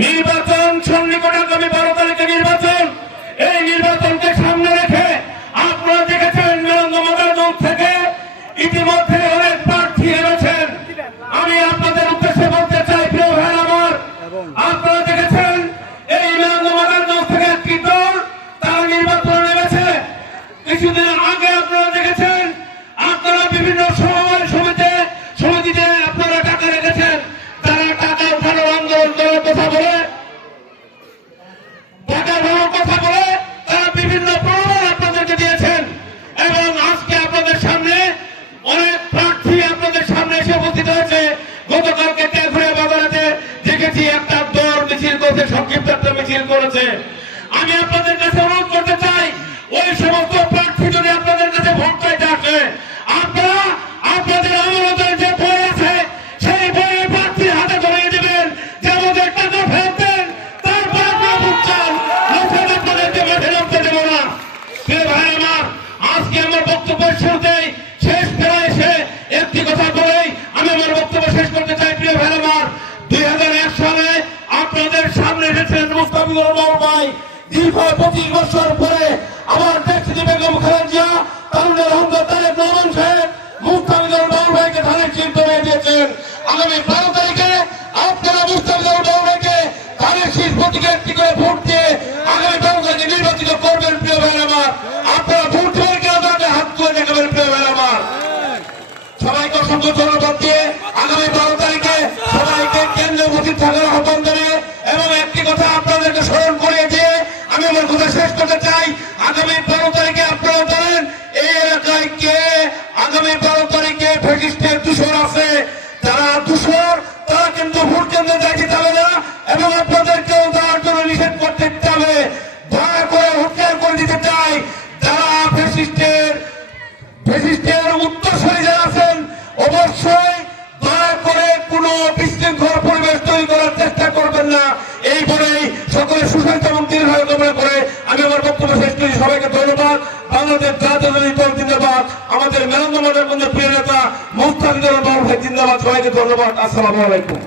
নির্বাচন সন্নিকটে আগামী 12 তারিখে নির্বাচন। এই নির্বাচনকে সামনে রেখে আপনারা দেখেছেন মেরঙ্গমাদার থেকে ইতিমধ্যে অনেক প্রার্থী এনেছেন। আমি আপনাদের উদ্দেশ্যে বলতে চাই, প্রিয় ভাই আমার, আপনারা দেখেছেন এই মেরঙ্গমাদার থেকে একটি দল তারা নির্বাচন নেমেছে। কিছুদিন আগে আপনারা দেখেছেন, আপনারা বিভিন্ন সমবায় সমিতিতে আপনারা টাকা রেখেছেন। তারা টাকা উঠানোর আন্দোলন করার কথা বলে, টাকা উঠানোর কথা বলে তারা বিভিন্ন প্রমাণ আপনাদেরকে দিয়েছেন। এবং আজকে আপনাদের সামনে অনেক প্রার্থী আপনাদের সামনে এসে উপস্থিত হয়েছে। গতকালকে তেঘরিয়া বাজারেতে দেখেছি একটা দল মিছিল করেছে, সংক্ষিপ্ত একটা মিছিল করেছে। আমি আপনাদের কাছে অনুরোধ করতে চাই, ওই সমস্ত প্রার্থী যদি আপনাদের কাছে ভোট চাইতে আসে, আপনারা আপনাদের আমানতের যে বই আছে সেই বইয়ের প্রার্থীর হাতে ধরিয়ে দেবেন যে আমাদের টাকা ফেরত দেন, তারপর আপনারা ভোট চান। লোকের আপনাদেরকে মাঠে নামতে দেব না। প্রিয় ভাই আমার, আজকে আমার বক্তব্য শুরুতেই শেষ প্রায় এসে একটি কথা বলেই আমি আমার বক্তব্য শেষ করতে চাই। প্রিয় ভাই আমার, 2001 সালে আপনাদের সামনে এসেছিলেন মুস্তাফিজুর রহমান ভাই। দীর্ঘ 25 বছর পরে আমার দেশটি বেগম খালেদা জিয়া, তারুণের অহংকার তারেক রহমান সাহেব মুস্তাফিজুর রহমান ভাইকে ধানের শীর্ষ হয়ে দিয়েছেন। আগামী 12 তারিখে আপনারা মুস্তাফিজুর রহমান ভাইকে ধানের শীর্ষ প্রতীকে একটি করে ভোট দিয়ে আগামী 12 তারিখে নির্বাচিত করবেন। প্রিয় ভাই আমার, আপনারা ভোট দেবেন কেন, তাদের হাত তুলে দেখাবেন। প্রিয় ভাই আমার, সবাইকে অসংখ্য ধন্যবাদ দিয়ে আগামী 12 তারিখে সবাইকে কেন্দ্রে উপস্থিত থাকার আহ্বান জানিয়ে এবং একটি কথা আপনাদেরকে স্মরণ করিয়ে দিয়ে আমি আমার কথা শেষ করতে চাই। আগামী 12 তারিখে আপনারা জানেন এই এলাকায় কে আগামী 12 তারিখে ফ্যাসিস্টের দূষণ আছে। যারা দূষণ তারা কিন্তু ভোট কেন্দ্রে যাইতে যাবে না এবং আপনাদেরকেও দেওয়ার জন্য নিষেধ করতে যাবে। দয়া করে হুঁশিয়ার করে দিতে চাই, যারা ফ্যাসিস্টের উত্তরসূরি যারা আছেন অবশ্যই দয়া করে কোনো বিশৃঙ্খল পরিবেশ তৈরি করার চেষ্টা করবেন না। এই বলেই সকলে সুস্বাস্থ্য এবং দীর্ঘায়ু কামনা করে আমি আমার বক্তব্য শেষ করি। সবাইকে ধন্যবাদ। বাংলাদেশ জাতীয়তাবাদী দল জিন্দাবাদ। আমাদের মেরঙ্গমাদার প্রিয় নেতা মুস্তাফিজুর রহমান ভাই জিন্দাবাদ। সবাইকে ধন্যবাদ। আসসালামু আলাইকুম।